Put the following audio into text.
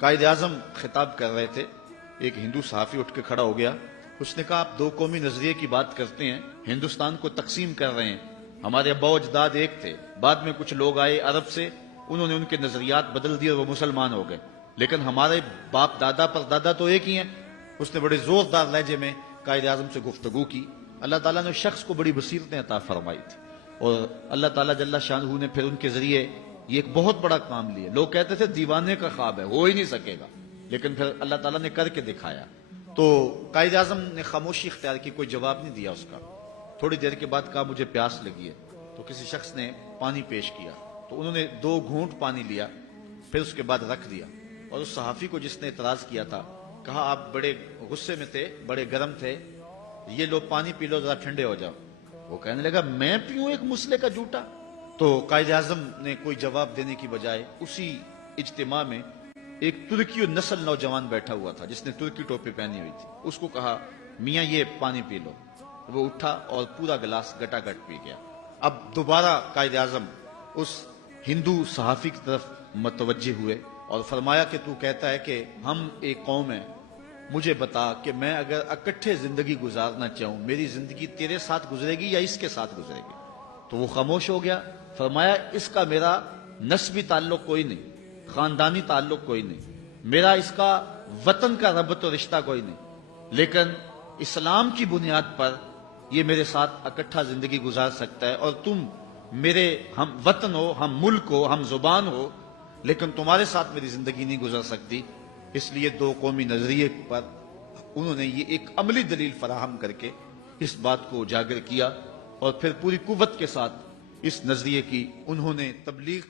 قائد اعظم خطاب کر رہے تھے، ایک ہندو صحافی اٹھ کے کھڑا ہو گیا، اس نے کہا آپ دو قومی نظریے کی بات کرتے ہیں، ہندوستان کو تقسیم کر رہے ہیں، ہمارے ابا و اجداد ایک تھے، بعد میں کچھ لوگ آئے عرب سے، انہوں نے ان کے نظریات بدل دیے اور وہ مسلمان ہو گئے، لیکن ہمارے باپ دادا پر دادا تو ایک ہی ہیں۔ اس نے بڑے زوردار لہجے میں قائد اعظم سے گفتگو کی۔ اللہ تعالیٰ نے شخص کو بڑی بصیرتیں عطا فرمائی تھی، اور اللہ تعالیٰ جل شانہ نے پھر ان کے ذریعے یہ ایک بہت بڑا کام لیا۔ لوگ کہتے تھے دیوانے کا خواب ہے، ہو ہی نہیں سکے گا، لیکن پھر اللہ تعالیٰ نے کر کے دکھایا۔ تو قائد اعظم نے خاموشی اختیار کی، کوئی جواب نہیں دیا اس کا۔ تھوڑی دیر کے بعد کہا مجھے پیاس لگی ہے، تو کسی شخص نے پانی پیش کیا، تو انہوں نے 2 گھونٹ پانی لیا، پھر اس کے بعد رکھ دیا، اور اس صحافی کو جس نے اعتراض کیا تھا کہا آپ بڑے غصے میں تھے، بڑے گرم تھے، یہ لو پانی پی لو، ذرا ٹھنڈے ہو جاؤ۔ وہ کہنے لگا میں پیوں ایک مسئلے کا جھوٹا؟ تو قائد اعظم نے کوئی جواب دینے کی بجائے اسی اجتماع میں ایک ترکی نسل نوجوان بیٹھا ہوا تھا جس نے ترکی ٹوپی پہنی ہوئی تھی، اس کو کہا میاں یہ پانی پی لو۔ وہ اٹھا اور پورا گلاس گٹا گٹ پی گیا۔ اب دوبارہ قائد اعظم اس ہندو صحافی کی طرف متوجہ ہوئے اور فرمایا کہ تو کہتا ہے کہ ہم ایک قوم ہیں، مجھے بتا کہ میں اگر اکٹھے زندگی گزارنا چاہوں، میری زندگی تیرے ساتھ گزرے گی یا اس کے ساتھ گزرے گی؟ تو وہ خاموش ہو گیا۔ فرمایا اس کا میرا نسبی تعلق کوئی نہیں، خاندانی تعلق کوئی نہیں، میرا اس کا وطن کا ربط و رشتہ کوئی نہیں، لیکن اسلام کی بنیاد پر یہ میرے ساتھ اکٹھا زندگی گزار سکتا ہے، اور تم میرے ہم وطن ہو، ہم ملک ہو، ہم زبان ہو، لیکن تمہارے ساتھ میری زندگی نہیں گزر سکتی۔ اس لیے 2 قومی نظریے پر انہوں نے یہ ایک عملی دلیل فراہم کر کے اس بات کو اجاگر کیا، اور پھر پوری قوت کے ساتھ اس نظریے کی انہوں نے تبلیغ